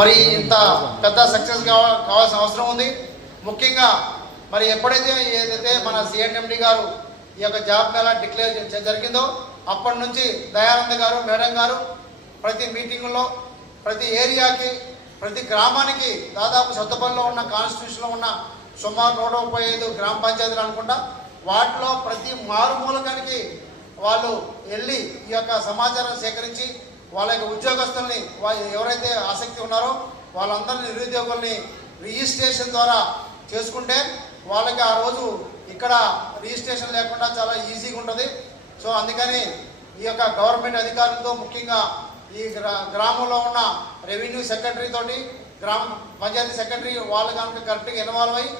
మరి ఇంత పెద్ద సక్సెస్ కావాల్సిన అవసరం ఉంది. ముఖ్యంగా మరి ఎప్పుడైతే ఏదైతే మన సిఎండి గారు ఈ యొక్క జాబ్ మేళా డిక్లేర్ జరిగిందో అప్పటి నుంచి దయానంద గారు మేడం గారు ప్రతి మీటింగుల్లో ప్రతి ఏరియాకి ప్రతి గ్రామానికి దాదాపు సొంతపల్లిలో ఉన్న కాన్స్టిట్యూషన్లో ఉన్న సుమారు 135 గ్రామ పంచాయతీలు అనుకుంటా వాటిలో ప్రతి మారుమూలకానికి వాళ్ళు వెళ్ళి ఈ యొక్క సమాచారం సేకరించి వాళ్ళ యొక్క ఉద్యోగస్తుల్ని ఎవరైతే ఆసక్తి ఉన్నారో వాళ్ళందరినీ నిరుద్యోగుల్ని రిజిస్ట్రేషన్ ద్వారా చేసుకుంటే వాళ్ళకి ఆ రోజు ఇక్కడ రిజిస్ట్రేషన్ లేకుండా చాలా ఈజీగా ఉంటుంది. సో అందుకని ఈ యొక్క గవర్నమెంట్ అధికారులతో ముఖ్యంగా ఈ గ్రామంలో ఉన్న రెవెన్యూ సెక్రటరీ తోటి గ్రామ పంచాయతీ సెక్రటరీ వాళ్ళు కనుక కరెక్ట్గా ఇన్వాల్వ్ అయ్యి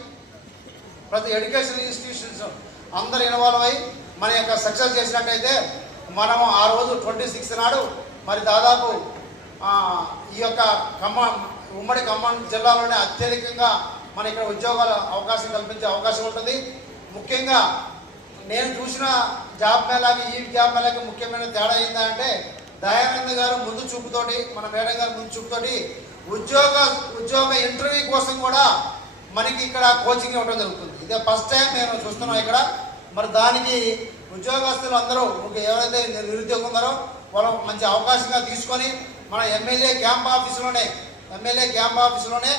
ప్రతి ఎడ్యుకేషన్ ఇన్స్టిట్యూషన్స్ అందరు ఇన్వాల్వ్ అయ్యి మన యొక్క సక్సెస్ చేసినట్టయితే మనము ఆ రోజు 26 నాడు మరి దాదాపు ఈ యొక్క ఉమ్మడి ఖమ్మం జిల్లాలోనే అత్యధికంగా మన ఇక్కడ ఉద్యోగాల అవకాశం కల్పించే అవకాశం ఉంటుంది. ముఖ్యంగా నేను చూసిన జాబ్ మేళాకి ఈ జాబ్ మేళాకి ముఖ్యమైన తేడా ఏంటంటే దయానంద గారు ముందు చూపుతోటి మన మేడం గారు ముందు చూపుతోటి ఉద్యోగ ఇంటర్వ్యూ కోసం కూడా మనకి ఇక్కడ కోచింగ్ ఇవ్వడం జరుగుతుంది. ఇదే ఫస్ట్ టైం నేను చూస్తున్నాం ఇక్కడ. మరి దానికి ఉద్యోగస్తులు అందరూ ఎవరైతే నిరుద్యోగం ఉన్నారో వాళ్ళు మంచి అవకాశంగా తీసుకొని మన ఎమ్మెల్యే క్యాంప్ ఆఫీసులోనే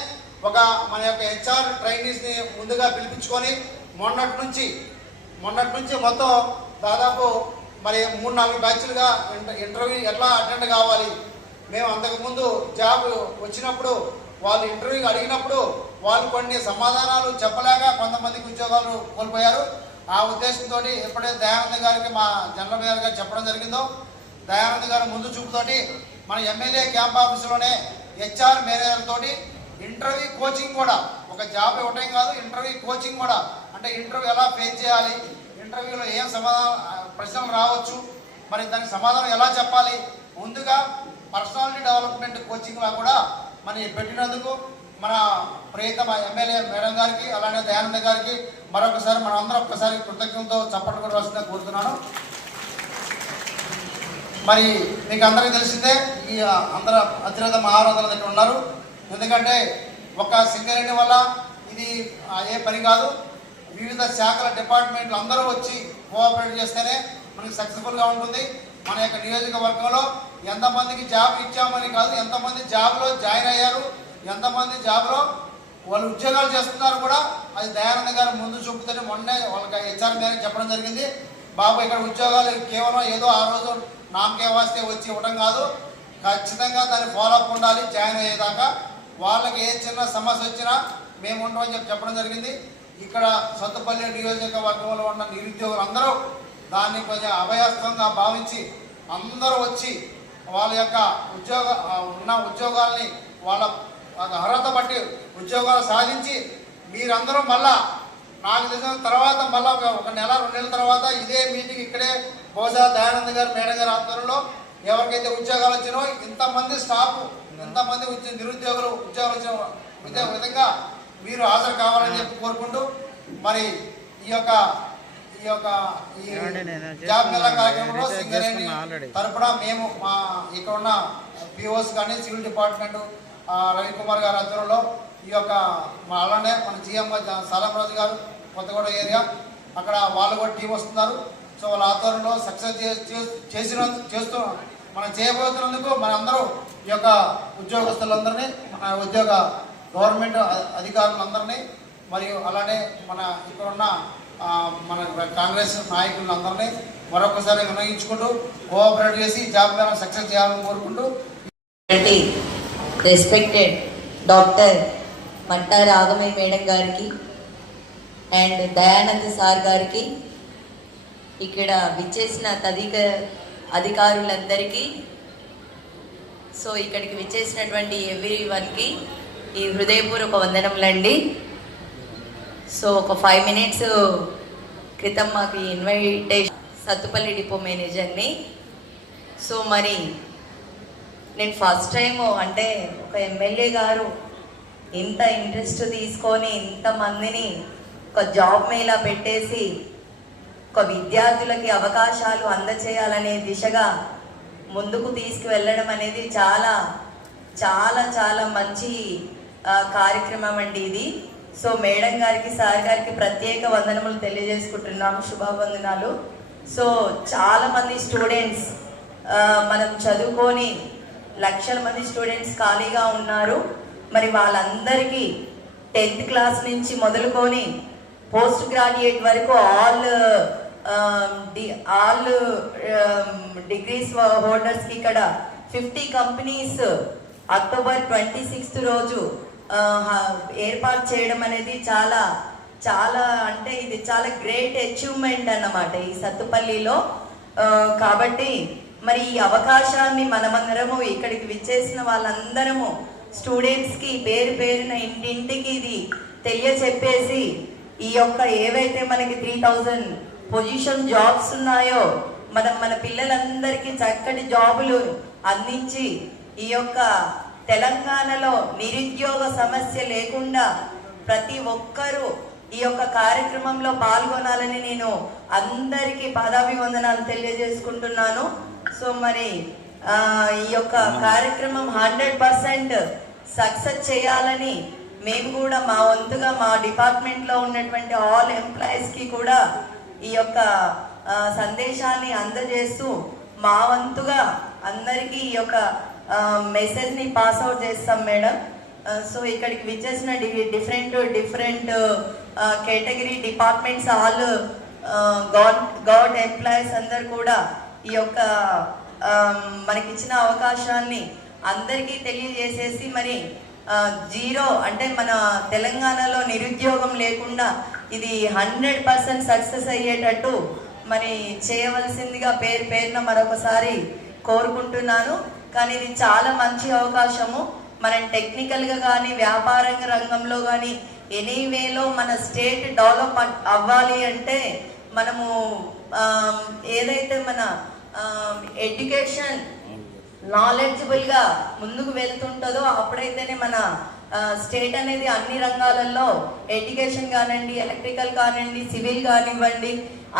ఒక మన యొక్క హెచ్ఆర్ ట్రైనీస్ని ముందుగా పిలిపించుకొని మొన్నటి నుంచి మొత్తం దాదాపు మరి 3-4 బ్యాచ్లుగా ఇంటర్వ్యూ ఎట్లా అటెండ్ కావాలి. మేము అంతకుముందు జాబ్ వచ్చినప్పుడు వాళ్ళు ఇంటర్వ్యూకి అడిగినప్పుడు వాళ్ళు కొన్ని సమాధానాలు చెప్పలేక కొంతమందికి ఉద్యోగాలు కోల్పోయారు. ఆ ఉద్దేశంతో ఎప్పుడైతే దయానంద గారికి మా జనరల్ మేనేజర్ గారు చెప్పడం జరిగిందో దయానంద గారు ముందు చూపుతోటి మన ఎమ్మెల్యే క్యాంప్ ఆఫీసులోనే హెచ్ఆర్ మేనేజర్ తోటి ఇంటర్వ్యూ కోచింగ్ కూడా ఒక జాబ్ ఇవ్వటం కాదు ఇంటర్వ్యూ కోచింగ్ కూడా అంటే ఇంటర్వ్యూ ఎలా ఫేస్ చేయాలి, ఇంటర్వ్యూలో ఏం ప్రశ్నలు రావచ్చు, మరి దానికి సమాధానం ఎలా చెప్పాలి, ముందుగా పర్సనాలిటీ డెవలప్మెంట్ కోచింగ్లా కూడా మనం పెట్టినందుకు మన ప్రియతమ ఎమ్మెల్యే మేడం గారికి అలానే దయానంద గారికి మరొకసారి మనం అందరం ఒక్కసారి కృతజ్ఞతతో చప్పట్లు కొట్టవలసిందిగా కోరుతున్నాను. మరి మీకు అందరికీ తెలిసిందే ఈ అందరూ అతిరథ మహారథుల దగ్గర ఉన్నారు. ఎందుకంటే ఒక సింగరేణి వల్ల ఇది ఏ పని కాదు. వివిధ శాఖల డిపార్ట్మెంట్లు అందరూ వచ్చి కోఆపరేట్ చేస్తేనే మనకి సక్సెస్ఫుల్గా ఉంటుంది. మన యొక్క నియోజకవర్గంలో ఎంతమందికి జాబ్ ఇచ్చామని కాదు, ఎంతమంది జాబ్లో జాయిన్ అయ్యారు, ఎంతమంది జాబ్లో వాళ్ళు ఉద్యోగాలు చేస్తున్నారు కూడా అది దయానంద గారు ముందు చూపుతుంటే మొన్నే వాళ్ళకి హెచ్ఆర్ మేనేజర్ చెప్పడం జరిగింది. బాబు ఇక్కడ ఉద్యోగాలు కేవలం ఏదో ఆ రోజు నామకే వాస్తే వచ్చి ఇవ్వడం కాదు, ఖచ్చితంగా దాన్ని ఫాలోఅప్ ఉండాలి జాయిన్ అయ్యేదాకా. వాళ్ళకి ఏ చిన్న సమస్య వచ్చినా మేము ఉండమని చెప్పడం జరిగింది. ఇక్కడ సొంతపల్లి నియోజకవర్గంలో ఉన్న నిరుద్యోగులు అందరూ దాన్ని కొంచెం అభయాస్తంగా భావించి అందరూ వచ్చి వాళ్ళ యొక్క ఉద్యోగాల్ని వాళ్ళ అర్హత బట్టి ఉద్యోగాలు సాధించి మీరందరూ మళ్ళా నాకు తెలిసిన తర్వాత మళ్ళీ ఒక నెల 2 నెలల తర్వాత ఇదే మీటింగ్ ఇక్కడే బహుశా దయానంద గారు మేడం గారి ఆధ్వర్యంలో ఎవరికైతే ఉద్యోగాలు వచ్చినో ఇంతమంది స్టాఫ్ ఇంతమంది నిరుద్యోగులు ఉద్యోగాలు వచ్చిన విధంగా మీరు హాజరు కావాలని చెప్పి కోరుకుంటూ మరి ఈ జాబ్ మేళా కార్యక్రమంలో సింగరేణి తరపున మేము మా ఇక్కడ ఉన్న పిఓస్ కానీ సివిల్ డిపార్ట్మెంట్ రవికుమార్ గారి ఆధ్వర్యంలో ఈ యొక్క అలానే మన జిఎం సాలంరాజు గారు కొత్తగూడ ఏరియా అక్కడ వాళ్ళు కూడా టీం వస్తున్నారు. సో వాళ్ళ ఆధ్వర్యంలో సక్సెస్ చేస్తూ మనం చేయబోతున్నందుకు మనందరూ ఈ యొక్క ఉద్యోగస్తులందరినీ మన ఉద్యోగ గవర్నమెంట్ అధికారులందరినీ మరియు అలానే మన ఇక్కడ ఉన్న మన కాంగ్రెస్ నాయకులందరినీ మరొకసారి వినియోగించుకుంటూ కోఆపరేట్ చేసి జాబ్ మేళా సక్సెస్ చేయాలని కోరుకుంటూ రెస్పెక్టెడ్ డాక్టర్ మట్టా రాఘమయ్య మేడం గారికి అండ్ దయానంద్ సార్ గారికి ఇక్కడ విచ్చేసిన అధికారులందరికీ సో ఇక్కడికి విచ్చేసినటువంటి ఎవ్రీవన్కి ఈ హృదయపూర్వక వందనములండి. సో ఒక 5 minutes క్రితం మాకు ఇన్విటేషన్ సత్తుపల్లి డిపో మేనేజర్ని. సో మరి నేను ఫస్ట్ టైం అంటే ఒక ఎమ్మెల్యే గారు ఇంత ఇంట్రెస్ట్ తీసుకొని ఇంతమందిని ఒక జాబ్ మేళా పెట్టేసి ఒక విద్యార్థులకి అవకాశాలు అందచేయాలనే దిశగా ముందుకు తీసుకువెళ్ళడం అనేది చాలా చాలా చాలా మంచి కార్యక్రమం అండి ఇది. సో మేడం గారికి, సార్ గారికి ప్రత్యేక వందనములు తెలియజేసుకుంటున్నాము, శుభావందనాలు. సో చాలా మంది స్టూడెంట్స్ మనం చదువుకొని లక్షల మంది స్టూడెంట్స్ ఖాళీగా ఉన్నారు. మరి వాళ్ళందరికీ 10th క్లాస్ నుంచి మొదలుకొని పోస్ట్ గ్రాడ్యుయేట్ వరకు ఆల్ డిగ్రీస్ హోల్డర్స్కి ఇక్కడ 50 కంపెనీస్ అక్టోబర్ 26th రోజు ఏర్పాటు చేయడం అనేది చాలా చాలా అంటే ఇది చాలా గ్రేట్ అచీవ్మెంట్ అన్నమాట ఈ సత్తుపల్లిలో. కాబట్టి మరి ఈ అవకాశాన్ని మనమందరము ఇక్కడికి విచ్చేసిన వాళ్ళందరము స్టూడెంట్స్కి పేరు పేరున ఇంటింటికి ఇది తెలియచెప్పేసి ఈ యొక్క ఏవైతే మనకి 3000 పొజిషన్ జాబ్స్ ఉన్నాయో మన పిల్లలందరికీ చక్కటి జాబులు అందించి ఈ యొక్క తెలంగాణలో నిరుద్యోగ సమస్య లేకుండా ప్రతి ఒక్కరూ ఈ యొక్క కార్యక్రమంలో పాల్గొనాలని నేను అందరికీ పాదాభివందనాలు తెలియజేసుకుంటున్నాను. సో మరి ఈ యొక్క కార్యక్రమం 100% సక్సెస్ చేయాలని మేము కూడా మా వంతుగా మా డిపార్ట్మెంట్లో ఉన్నటువంటి ఆల్ ఎంప్లాయీస్కి కూడా ఈ యొక్క సందేశాన్ని అందజేస్తూ మా వంతుగా అందరికీ ఈ యొక్క మెసేజ్ని పాస్ అవుట్ చేస్తాం మేడం. సో ఇక్కడికి విచ్చేసిన different category departments all government employees అందరు కూడా ఈ యొక్క మనకిచ్చిన అవకాశాన్ని అందరికీ తెలియజేసేసి మరి జీరో అంటే మన తెలంగాణలో నిరుద్యోగం లేకుండా ఇది 100% సక్సెస్ అయ్యేటట్టు మరి చేయవలసిందిగా పేరున మరొకసారి కోరుకుంటున్నాను. కానీ ఇది చాలా మంచి అవకాశము. మనం టెక్నికల్గా కానీ వ్యాపార రంగంలో కానీ ఎనీవేలో మన స్టేట్ డెవలప్ అవ్వాలి అంటే మనము ఏదైతే మన ఎడ్యుకేషన్ నాలెడ్జబుల్గా ముందుకు వెళ్తుంటుందో అప్పుడైతేనే మన స్టేట్ అనేది అన్ని రంగాలలో ఎడ్యుకేషన్ కానివ్వండి, ఎలక్ట్రికల్ కానివ్వండి, సివిల్ కానివ్వండి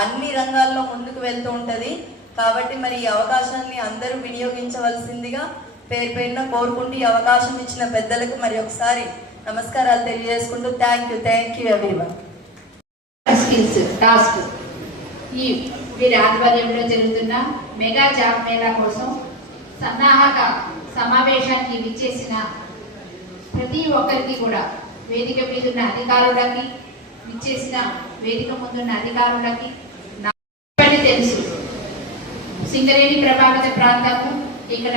అన్ని రంగాల్లో ముందుకు వెళ్తూ ఉంటుంది. కాబట్టి మరి ఈ అవకాశాన్ని అందరూ వినియోగించవలసిందిగా పేరున కోరుకుంటూ ఈ అవకాశం ఇచ్చిన పెద్దలకు మరి ఒకసారి నమస్కారాలు తెలియజేసుకుంటూ thank you everyone. Skills task ఈ వీరి ఆధ్వర్యంలో జరుగుతున్న మెగా జాబ్ మేళా కోసం సన్నాహక సమావేశానికి విచ్చేసిన ప్రతి ఒక్కరికి కూడా వేదిక మీద ఉన్న అధికారులకి, విచ్చేసిన వేదిక ముందున్న అధికారులకి తెలుసు. సింగరేణి ప్రభావిత ప్రాంతము, ఇక్కడ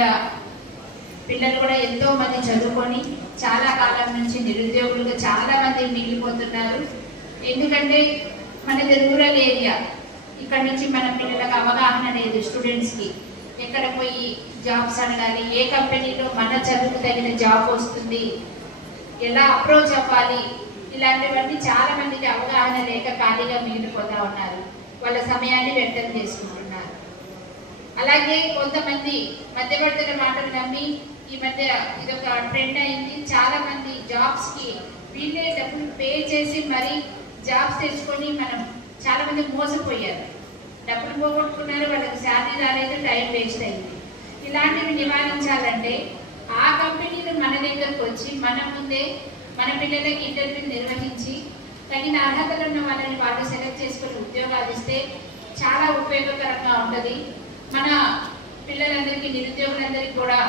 పిల్లలు కూడా ఎంతో మంది చదువుకొని చాలా కాలం నుంచి నిరుద్యోగులుగా చాలా మంది మిగిలిపోతున్నారు. ఎందుకంటే మనది రూరల్ ఏరియా, ఇక్కడ నుంచి మన పిల్లలకు అవగాహన లేదు. స్టూడెంట్స్కి ఎక్కడ పోయి జాబ్స్ అడగాలి, ఏ కంపెనీలో మన చదువుకు తగిన జాబ్ వస్తుంది, ఎలా అప్రోచ్ అవ్వాలి, ఇలాంటివన్నీ చాలా మందికి అవగాహన లేక ఖాళీగా మిగిలిపోతూ ఉన్నారు. వాళ్ళ సమయాన్ని వ్యర్థం చేసుకుంటున్నారు. అలాగే కొంతమంది మధ్యవర్తుల మాటలు నమ్మి ఈ మధ్య ఇదొక ట్రెండ్ అయింది. చాలా మంది జాబ్స్కి వీళ్ళే డబ్బులు పే చేసి మరి జాబ్స్ తెచ్చుకొని మనం చాలా మంది మోసపోయారు. డబ్బులు పోగొట్టుకున్నారు, వాళ్ళకి శాలరీ రాలేదు, టైం వేస్ట్ అయింది. ఇలాంటివి నివారించాలంటే ఆ కంపెనీలు మన దగ్గరకు వచ్చి మన ముందే మన పిల్లలకి ఇంటర్వ్యూలు నిర్వహించి తగిన అర్హతలు ఉన్న వాళ్ళని వాళ్ళు సెలెక్ట్ చేసుకొని ఉద్యోగాలు ఇస్తే చాలా ఉపయోగకరంగా ఉంటుంది. మన పిల్లలందరికీ, నిరుద్యోగులందరికీ కూడా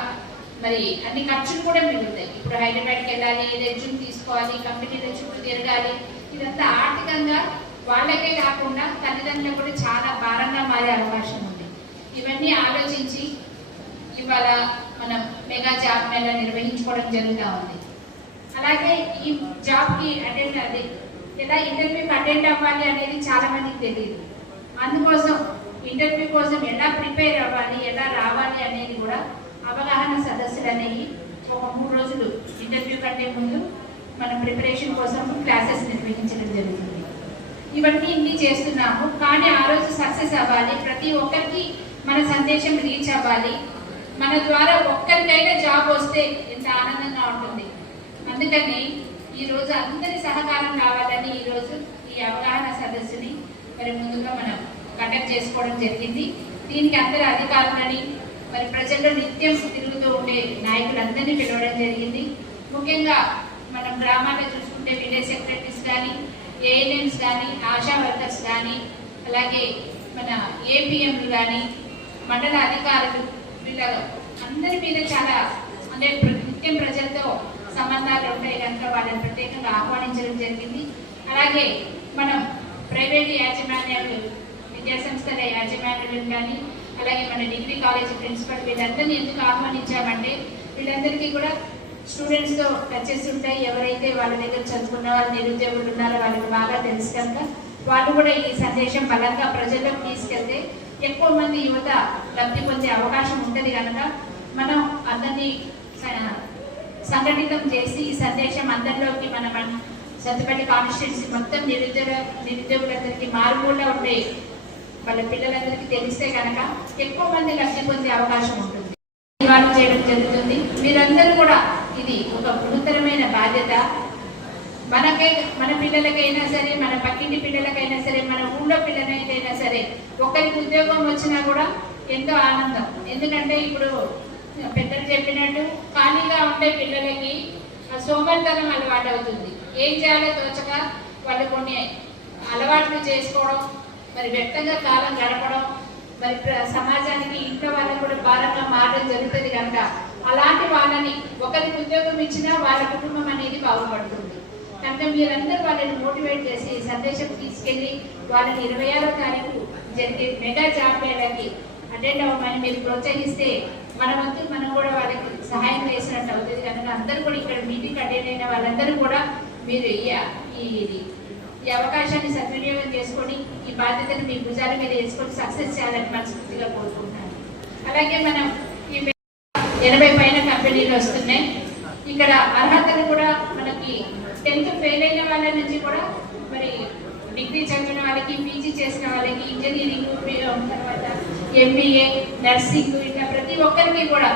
మరి అన్ని ఖర్చులు కూడా మిగులుతాయి. ఇప్పుడు హైదరాబాద్కి వెళ్ళాలి, రెజ్యూమ్ తీసుకోవాలి, కంపెనీల చుట్టూ తిరగాలి, ఇదంతా ఆర్థికంగా వాళ్ళకే కాకుండా తల్లిదండ్రులకు కూడా చాలా భారంగా మారే అవకాశం ఉంది. ఇవన్నీ ఆలోచించి ఇవాళ మనం మెగా జాబ్ మేళా నిర్వహించుకోవడం జరుగుతూ ఉంది. అలాగే ఈ జాబ్కి ఎలా ఇంటర్వ్యూకి అటెండ్ అవ్వాలి అనేది చాలా మందికి తెలియదు. అందుకోసం ఇంటర్వ్యూ కోసం ఎలా ప్రిపేర్ అవ్వాలి, ఎలా రావాలి అనేది కూడా అవగాహన సదస్సులు అనేవి ఒక 3 రోజులు ఇంటర్వ్యూ కంటే ముందు మనం ప్రిపరేషన్ కోసం క్లాసెస్ నిర్వహించడం జరుగుతుంది. ఇవన్నీ ఇన్ని చేస్తున్నాము, కానీ ఆ రోజు సక్సెస్ అవ్వాలి, ప్రతి ఒక్కరికి మన సందేశం రీచ్ అవ్వాలి. మన ద్వారా ఒక్కరికైనా జాబ్ వస్తే ఎంత ఆనందంగా ఉంటుంది. అందుకని ఈరోజు అందరి సహకారం కావాలని ఈరోజు ఈ అవగాహన సదస్సుని మరి ముందుగా మనం కండక్ట్ చేసుకోవడం జరిగింది. దీనికి అందరి అధికారులని మరి ప్రజల్లో నిత్యం తిరుగుతూ చుట్టూ ఉండే నాయకులందరినీ పిలవడం జరిగింది. ముఖ్యంగా మనం గ్రామాల్లో చూసుకుంటే విలేజ్ సెక్రటరీస్ కానీ, ఏఎన్ఎంస్ కానీ, ఆశా వర్కర్స్ కానీ, అలాగే మన ఏపీఎంలు కానీ, మండల అధికారులు, వీళ్ళ అందరి మీద చాలా అంటే నిత్యం ప్రజలతో సంబంధాలు ఉంటాయి కనుక వాళ్ళని ప్రత్యేకంగా ఆహ్వానించడం జరిగింది. అలాగే మనం ప్రైవేట్ యాజమాన్యాలు, విద్యాసంస్థల యాజమాన్యాలు కానీ, అలాగే మన డిగ్రీ కాలేజ్ ప్రిన్సిపల్ వీళ్ళందరినీ ఎందుకు ఆహ్వానించామంటే వీళ్ళందరికీ కూడా స్టూడెంట్స్తో టచెస్ ఉంటాయి. ఎవరైతే వాళ్ళ దగ్గర చదువుకున్న వాళ్ళు నిరుద్యోగులు ఉన్నారో వాళ్ళకి బాగా తెలుసు కనుక వాళ్ళు కూడా ఈ సందేశం బలంగా ప్రజల్లోకి తీసుకెళ్తే ఎక్కువ మంది యువత లబ్ధి పొందే అవకాశం ఉంటుంది కనుక మనం అందరినీ సంఘటితం చేసి ఈ సందేశం అందరిలోకి మన సత్తుపల్లి కాన్స్టిట్యున్సీ మొత్తం నిరుద్యోగులందరికీ మారుమూలలో ఉండే వాళ్ళ పిల్లలందరికీ తెలిస్తే కనుక ఎక్కువ మంది లబ్ధి పొందే అవకాశం ఉంటుంది. ఇవాళ చేయడం జరుగుతుంది. మీరందరూ కూడా ఇది ఒక గురుతరమైన బాధ్యత. మన పిల్లలకైనా సరే, మన పక్కింటి పిల్లలకైనా సరే, మన ఊళ్ళో పిల్లలకైనా సరే ఒకరికి ఉద్యోగం వచ్చినా కూడా ఎంతో ఆనందం. ఎందుకంటే ఇప్పుడు పెద్దలు చెప్పినట్టు ఖాళీగా ఉండే పిల్లలకి సోమరితనం అలవాటు అవుతుంది. ఏం చేయాలో తోచక వాళ్ళు కొన్ని అలవాట్లు చేసుకోవడం, మరి వ్యక్తంగా కాలం గడపడం, మరి సమాజానికి ఇంట్లో వాళ్ళకు కూడా భారంగా మారడం జరుగుతుంది కనుక అలాంటి వాళ్ళని ఒకరికి ఉద్యోగం ఇచ్చినా వాళ్ళ కుటుంబం అనేది బాగుపడుతుంది కనుక మీరందరూ వాళ్ళని మోటివేట్ చేసి సందేశం తీసుకెళ్ళి వాళ్ళని 26వ తారీఖు జరిగే మెగా జాబ్ మేళాకి అటెండ్ అవ్వమని మీరు ప్రోత్సహిస్తే మన వంతు మనం కూడా వాళ్ళకి సహాయం చేసినట్టు అవుతుంది కనుక అందరూ కూడా ఇక్కడ మీటింగ్ అటెండ్ అయిన వాళ్ళందరూ కూడా మీరు ఈ అవకాశాన్ని సద్వినియోగం చేసుకొని ఈ బాధ్యతను మీ భుజాల మీద వేసుకొని సక్సెస్ చేయాలని మనస్ఫూర్తిగా కోరుకుంటున్నాను. అలాగే మనం ఈ 80 పైన కంపెనీలు వస్తున్నాయి. ఇక్కడ అర్హతలు కూడా మనకి 10th ఫెయిల్ అయిన వాళ్ళ నుంచి కూడా మరి డిగ్రీ చదివిన వాళ్ళకి, పీజీ చేసిన వాళ్ళకి, ఇంజనీరింగ్ తర్వాత ఎంబీఏ, నర్సింగ్, ఇట్లా ప్రతి ఒక్కరికి కూడా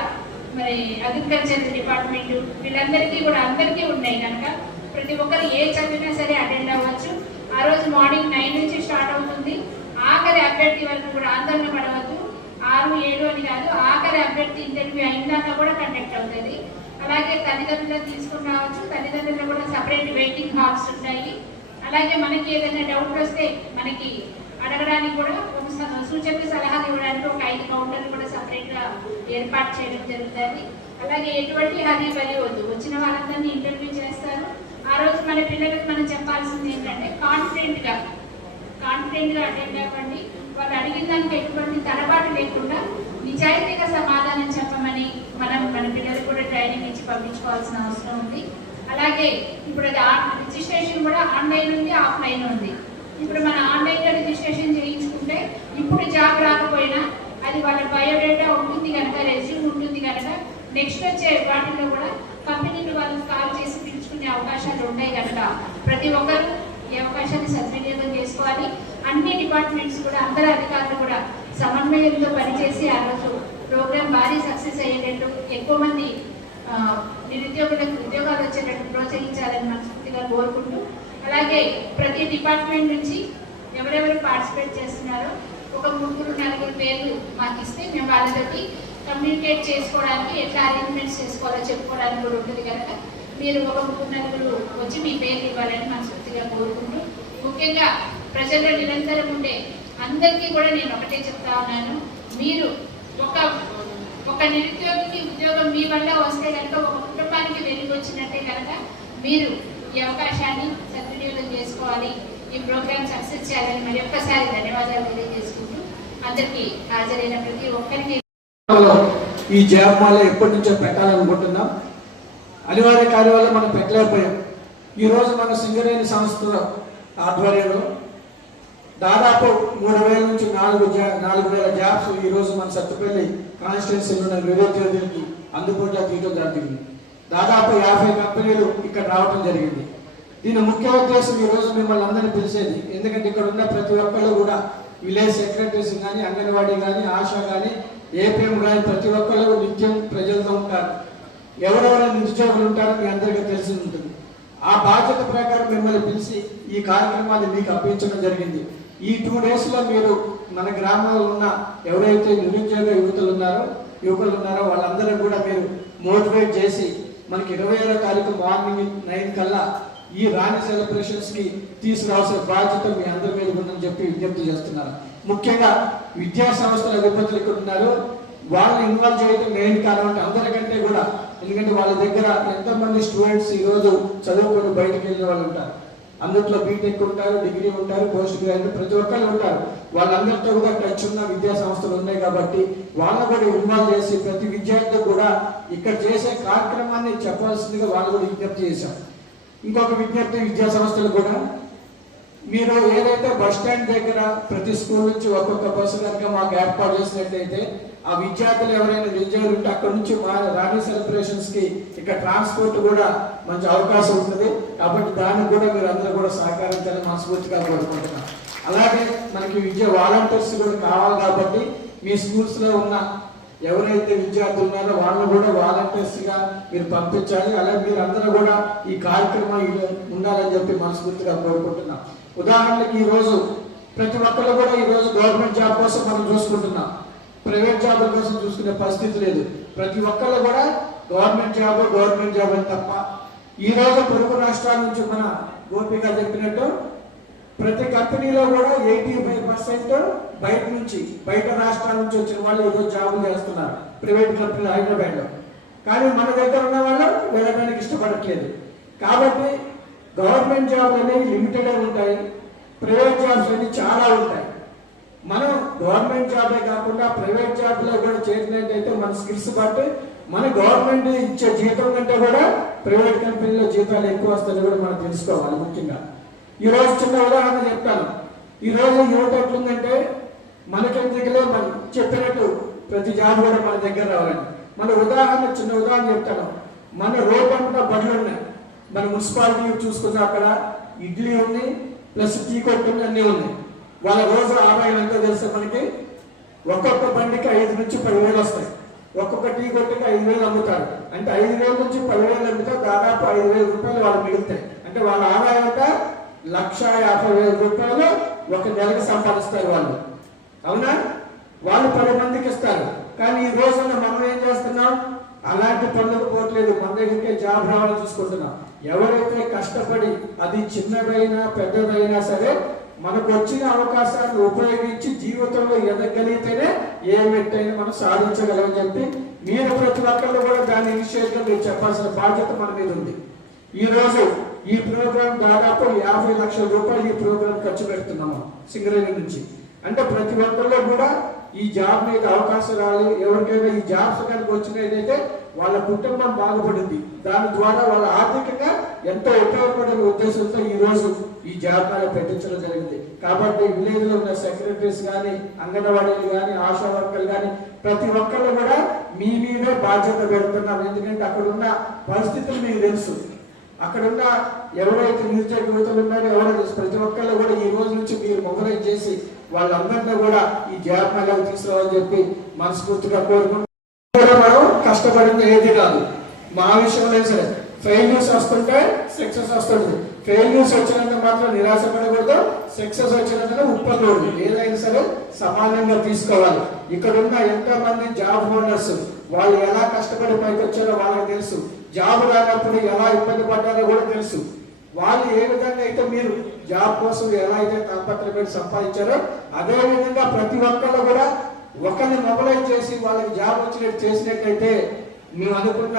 మరి అగ్రికల్చర్ డిపార్ట్మెంట్ వీళ్ళందరికీ కూడా అందరికీ ఉన్నాయి కనుక ప్రతి ఒక్కరు ఏ చదివినా సరే అటెండ్ అవ్వచ్చు. ఆ రోజు మార్నింగ్ 9 నుంచి స్టార్ట్ అవుతుంది. ఆఖరి అభ్యర్థి వరకు కూడా ఆందోళన పడవద్దు. 6, 7 అని కాదు, ఆఖరి అభ్యర్థి ఇంటర్వ్యూ అయిందాక కూడా కండక్ట్ అవుతుంది. అలాగే తల్లిదండ్రులను తీసుకుని రావచ్చు. తల్లిదండ్రులు కూడా సపరేట్ వెయిటింగ్ హాల్స్ ఉంటాయి. అలాగే మనకి ఏదైనా డౌట్ వస్తే మనకి అడగడానికి కూడా ఒక సూచనలు సలహాలు ఇవ్వడానికి ఒక 5 కౌంటర్లు కూడా సపరేట్గా ఏర్పాటు చేయడం జరుగుతుంది. అలాగే ఎటువంటి హరీ బలి వద్దు. వచ్చిన వాళ్ళందరినీ ఇంటర్వ్యూ చేస్తారు. ఆ రోజు మన పిల్లలకు మనం చెప్పాల్సింది ఏంటంటే కాన్ఫిడెంట్గా అటెండ్ అవ్వండి. వాళ్ళు అడిగిన దానికి ఎటువంటి తడబాటు లేకుండా నిజాయితీగా సమాధానం చెప్పమని మన పిల్లలకు కూడా ట్రైనింగ్ ఇచ్చి పంపించుకోవాల్సిన అవసరం ఉంది. అలాగే ఇప్పుడు రిజిస్ట్రేషన్ కూడా ఆన్లైన్ ఉంది, ఆఫ్లైన్ ఉంది. ఇప్పుడు మన ఆన్లైన్లో రిజిస్ట్రేషన్ చేయించుకుంటే ఇప్పుడు జాబ్ రాకపోయినా అది వాళ్ళ బయోడేటా ఉంటుంది కనుక, రెజ్యూమ్ ఉంటుంది కనుక నెక్స్ట్ వచ్చే వాటిల్లో కూడా కంపెనీలు వాళ్ళకి కాల్ చేసి పిలుచుకునే అవకాశాలు ఉంటాయి కనుక ప్రతి ఒక్కరూ ఈ అవకాశాన్ని సద్వినియోగం చేసుకోవాలి. అన్ని డిపార్ట్మెంట్స్ కూడా అందరి అధికారులు కూడా సమన్వయంతో పనిచేసి ఆ రోజు ప్రోగ్రామ్ భారీ సక్సెస్ అయ్యేటట్టు ఎక్కువ మంది నిరుద్యోగులకు ఉద్యోగాలు వచ్చేటట్టు ప్రోత్సహించాలని మనస్ఫూర్తిగా కోరుకుంటూ, అలాగే ప్రతి డిపార్ట్మెంట్ నుంచి ఎవరెవరు పార్టిసిపేట్ చేస్తున్నారో ఒక 3-4 పేర్లు మాకు ఇస్తే మేము వాళ్ళతోటి కమ్యూనికేట్ చేసుకోవడానికి ఎట్లా అరేంజ్మెంట్స్ చేసుకోవాలో చెప్పుకోవడానికి కూడా ఉంటుంది కనుక మీరు ఒక 3-4 వచ్చి మీ పేర్లు ఇవ్వాలని మనస్ఫూర్తిగా కోరుకుంటూ, ముఖ్యంగా ప్రజల్లో నిరంతరం ఉండే అందరికీ కూడా నేను ఒకటే చెప్తా ఉన్నాను. మీరు ఒక నిరుద్యోగికి ఉద్యోగం మీ వల్ల వస్తే కనుక ఒక కుటుంబానికి వెలుగు వచ్చినట్టే కనుక మీరు ఈ అవకాశాన్ని సద్వినియోగం చేసుకోవాలి. ఈ ప్రోగ్రామ్ సక్సెస్ చేయాలని మరి ఒక్కసారి ధన్యవాదాలు తెలియజేసుకుంటూ అందరికీ హాజరైన ప్రతి ఒక్కరికి ఈ జాబ్ మాల ఎప్పటి నుంచో పెట్టాలనుకుంటున్నాం. అనివార్య కార్యం వల్ల మనం పెట్టలేకపోయాం. ఈరోజు మన సింగరేణి సంస్థ ఆధ్వర్యంలో దాదాపు 3000 నుంచి 4000 జాబ్స్ ఈరోజు మన సత్తుపల్లి కాన్స్టిట్యున్సీలో ఉన్న నిరుద్యోగులకి అందుబాటులో తీయడం జరిగింది. దాదాపు 50 కంపెనీలు ఇక్కడ రావడం జరిగింది. దీని ముఖ్య ఉద్దేశం ఈరోజు మిమ్మల్ని అందరినీ పిలిచేది, ఎందుకంటే ఇక్కడ ఉన్న ప్రతి ఒక్కళ్ళు కూడా విలేజ్ సెక్రటరీస్ కానీ, అంగన్వాడీ కానీ, ఆశా కానీ, ఏపీఎం కానీ ప్రతి ఒక్కళ్ళు నిత్యం ప్రజలతో ఉంటారు. ఎవరెవరైనా నిరుద్యోగులు ఉంటారో మీ అందరికీ తెలిసి ఉంటుంది. ఆ బాధ్యత ప్రకారం మిమ్మల్ని పిలిచి ఈ కార్యక్రమాన్ని మీకు అప్పించడం జరిగింది. ఈ 2 days లో మీరు మన గ్రామంలో ఉన్న ఎవరైతే నిరుద్యోగ యువతులు ఉన్నారో యువకులు ఉన్నారో వాళ్ళందరూ కూడా మీరు మోటివేట్ చేసి మనకి 26వ తారీఖు మార్నింగ్ 9 కల్లా ఈ రాణి సెలబ్రేషన్స్ కి తీసుకురావాల్సిన బాధ్యత మీ అందరి మీద ఉందని చెప్పి విజ్ఞప్తి చేస్తున్నారు. ముఖ్యంగా విద్యా సంస్థల అధిపతులు ఇక్కడ ఉన్నారు, వాళ్ళని ఇన్వాల్వ్ చేయడం మెయిన్ కారణం అందరికంటే కూడా. ఎందుకంటే వాళ్ళ దగ్గర ఎంతమంది స్టూడెంట్స్ ఈ రోజు చదువుకొని బయటకు వెళ్ళిన వాళ్ళు ఉంటారు. అందులో బీటెక్ ఉంటారు, డిగ్రీ ఉంటారు, పోస్ట్ గ్రాడ్యుయేట్ ప్రతి ఒక్కరు ఉంటారు. వాళ్ళందరితో కూడా టచ్ ఉన్న విద్యా సంస్థలు ఉన్నాయి కాబట్టి వాళ్ళని కూడా ఇన్వాల్వ్ చేసి ప్రతి విద్యార్థి కూడా ఇక్కడ చేసే కార్యక్రమాన్ని చెప్పాల్సిందిగా వాళ్ళు కూడా విజ్ఞప్తి చేశాం. ఇంకొక విజ్ఞప్తి విద్యా సంస్థలు కూడా, మీరు ఏదైతే బస్ స్టాండ్ దగ్గర ప్రతి స్కూల్ నుంచి ఒక్కొక్క బస్సు కనుక మాకు ఏర్పాటు చేసినట్లయితే ఆ విద్యార్థులు ఎవరైనా రిజర్వ్ ఉంటే అక్కడ నుంచి మా రాణి సెలబ్రేషన్స్ కి ఇక్కడ ట్రాన్స్పోర్ట్ కూడా మంచి అవకాశం ఉంటుంది. కాబట్టి దానికి కూడా మీరు అందరూ కూడా సహకరించాలని మనస్ఫూర్తిగా కోరుకుంటున్నాం. అలాగే మనకి వాలంటీర్స్ కూడా కావాలి కాబట్టి మీ స్కూల్స్ లో ఉన్న ఎవరైతే విద్యార్థులు ఉన్నారో వాళ్ళని కూడా వాలంటీర్స్ గా మీరు పంపించాలి. అలాగే మీరు అందరూ కూడా ఈ కార్యక్రమం ఉండాలని చెప్పి మనస్ఫూర్తిగా కోరుకుంటున్నాం. ఉదాహరణకి ఈ రోజు ప్రతి ఒక్కరు కూడా ఈ రోజు గవర్నమెంట్ జాబ్ కోసం మనం చూసుకుంటున్నాం, ప్రైవేట్ జాబ్ కోసం చూసుకునే పరిస్థితి లేదు. ప్రతి ఒక్కరు కూడా గవర్నమెంట్ జాబ్ అని తప్ప. ఈ రోజు పొరుగు రాష్ట్రాల నుంచి మన గోపిగా చెప్పినట్టు ప్రతి కంపెనీలో కూడా 85% బయట రాష్ట్రాల నుంచి వచ్చిన వాళ్ళు ఈరోజు జాబులు చేస్తున్నారు ప్రైవేట్ కంపెనీలు హైదరాబాద్ లో. కానీ మన దగ్గర ఉన్న వాళ్ళు వెళ్ళడానికి ఇష్టపడట్లేదు. కాబట్టి గవర్నమెంట్ జాబ్లు అనేవి లిమిటెడ్ ఉంటాయి, ప్రైవేట్ జాబ్స్ అనేవి చాలా ఉంటాయి. మనం గవర్నమెంట్ జాబే కాకుండా ప్రైవేట్ జాబ్లో కూడా చేరినట్టయితే మన స్కిల్స్ బట్టి మన గవర్నమెంట్ ఇచ్చే జీతం కంటే కూడా ప్రైవేట్ కంపెనీలో జీతాలు ఎక్కువ వస్తాయని కూడా మనం తెలుసుకోవాలి. ముఖ్యంగా ఈ రోజు చిన్న ఉదాహరణ చెప్తాను. ఈ రోజు యువత ఎట్లుందంటే మనకెందుకులే మనం చెప్పినట్టు ప్రతి జాబ్ కూడా మన దగ్గర రావాలని. చిన్న ఉదాహరణ చెప్తాను. మన రోడ్ అంతా బండ్లు ఉన్నాయి, మన మున్సిపాలిటీ చూసుకున్నా అక్కడ ఇడ్లీ ఉంది ప్లస్ టీ కొట్టు అన్నీ ఉన్నాయి. వాళ్ళ రోజు ఆదాయం ఎంతో తెలుసా మనకి? ఒక్కొక్క బండికి 5 నుంచి 10,000 వస్తాయి, ఒక్కొక్క టీ కొట్టుకి 5,000 అమ్ముతారు. అంటే 5,000 నుంచి 10,000 అమ్మితే దాదాపు 5,000 రూపాయలు వాళ్ళు మిగులుతాయి. అంటే వాళ్ళ ఆదాయం అంతా 1,50,000 రూపాయలు ఒక నెలకు సంపాదిస్తారు వాళ్ళు. అవునా? వాళ్ళు 10 మందికి ఇస్తారు. కానీ ఈ రోజున మనం ఏం చేస్తున్నాం? అలాంటి పనులకు పోవట్లేదు, మన దగ్గరికే జాబ్ రావాలని చూసుకుంటున్నాం. ఎవరైతే కష్టపడి అది చిన్నదైనా పెద్దదైనా సరే మనకు వచ్చిన అవకాశాలను ఉపయోగించి జీవితంలో ఎదగలిగితేనే ఏ మెట్టైనా మనం సాధించగలమని చెప్పి మీరు ప్రతి ఒక్కళ్ళు కూడా దాని ఇనిషియేటివ్ మీరు చెప్పాల్సిన బాధ్యత మన మీద ఉంది. ఈ రోజు ఈ ప్రోగ్రాం దాదాపు 50 లక్షల రూపాయలు ఈ ప్రోగ్రాం ఖర్చు పెడుతున్నాము సింగరేణి నుంచి. అంటే ప్రతి ఒక్కళ్ళు కూడా ఈ జాబ్ మీద అవకాశం రావాలి. ఎవరికైనా ఈ జాబ్స్ కనుక వచ్చినట్టయితే వాళ్ళ కుటుంబం బాగుపడింది, దాని ద్వారా వాళ్ళ ఆర్థికంగా ఎంతో ఉపయోగపడే ఉద్దేశంతో ఈ రోజు ఈ జాబ్ మేళ పెట్టించడం జరిగింది. కాబట్టి విలేజ్ లో ఉన్న సెక్రటరీస్ కానీ, అంగన్వాడీలు కానీ, ఆశా వర్కర్లు కానీ ప్రతి ఒక్కళ్ళు కూడా మీ మీదే బాధ్యత పెడుతున్నాం. ఎందుకంటే అక్కడ ఉన్న పరిస్థితులు మీకు తెలుసు. అక్కడున్న ఎవరైతే నిరుద్యోగ యువతలు ఉన్నారో ఎవరో తెలుసు. ప్రతి ఒక్కళ్ళు కూడా ఈ రోజు నుంచి మీరు మొబైలైజ్ చేసి వాళ్ళందరినీ కూడా ఈ జాబ్ మేళకు తీసుకురావాలని చెప్పి మనస్ఫూర్తిగా కోరుకుంటున్నాం. మనం కష్టపడింది ఏది కాదు. మా విషయంలో సరే ఫెయిల్యూర్స్ వస్తుంటే సక్సెస్ వస్తుంది. ఫెయిల్యూర్స్ వచ్చినందుకు మాత్రం నిరాశపడకూడదు, సక్సెస్ వచ్చినందుకు ఉప్పకూడదు. ఏదైనా సరే సమానంగా తీసుకోవాలి. ఇక్కడ ఉన్న ఎంతో మంది జాబ్ హోల్డర్స్ వాళ్ళు ఎలా కష్టపడి పైకి వచ్చారో వాళ్ళకి తెలుసు. జాబ్ రానప్పుడు ఎలా ఇబ్బంది పడ్డారో కూడా తెలుసు. వాళ్ళు ఏ విధంగా అయితే మీరు జాబ్ కోసం ఎలా అయితే తాపత్రపడి సంపాదించారో అదే విధంగా ప్రతి ఒక్కళ్ళు కూడా ఒకరిని మొబైలైజ్ చేసి వాళ్ళకి జాబ్ వచ్చినట్టు చేసినట్టయితే మేము అనుకున్న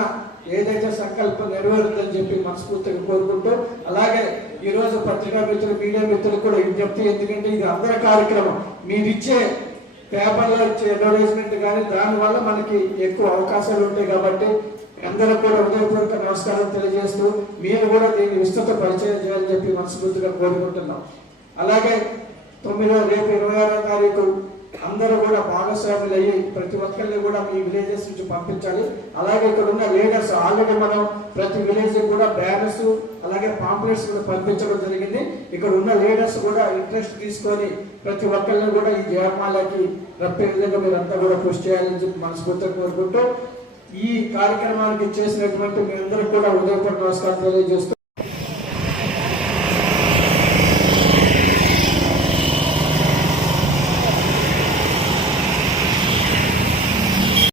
ఏదైతే సంకల్పం నెరవేరుతుందని చెప్పి మనస్ఫూర్తిగా కోరుకుంటూ, అలాగే ఈ రోజు పత్రికా మిత్రులు, మీడియా మిత్రులు కూడా విజ్ఞప్తి. ఎందుకంటే ఇది అందరి కార్యక్రమం. మీరు ఇచ్చే పేపర్లో ఇచ్చే అడ్వర్టైజ్మెంట్ కానీ దానివల్ల మనకి ఎక్కువ అవకాశాలు ఉంటాయి. కాబట్టి అందరూ కూడా హృదయపూర్వక నమస్కారం తెలియజేస్తూ మీరు కూడా దీన్ని విస్తృత పరిచయం చేయాలని చెప్పి మనస్ఫూర్తిగా కోరుకుంటున్నాం. అలాగే రేపు 26వ తారీఖు అందరూ కూడా భాగస్వాములు అయ్యి ప్రతి ఒక్కరిని కూడా మీ విలేజెస్ నుంచి పంపించాలి. అలాగే ఇక్కడ ఉన్న లీడర్స్ ఆల్రెడీ మనం ప్రతి విలేజ్ కూడా బ్యానర్స్ అలాగే పాంప్లెట్స్ కూడా పంపించడం జరిగింది. ఇక్కడ ఉన్న లీడర్స్ కూడా ఇంట్రెస్ట్ తీసుకొని ప్రతి ఒక్కరిని కూడా ఈ జయమాలకి రప్పే విధంగా మీరు అంతా కూడా కృషి చేయాలని చెప్పి మనస్ఫూర్తిగా కోరుకుంటూ ఈ కార్యక్రమానికి చేసినటువంటి మీ అందరూ కూడా హృదయపూర్వక నమస్కారం తెలియజేస్తూ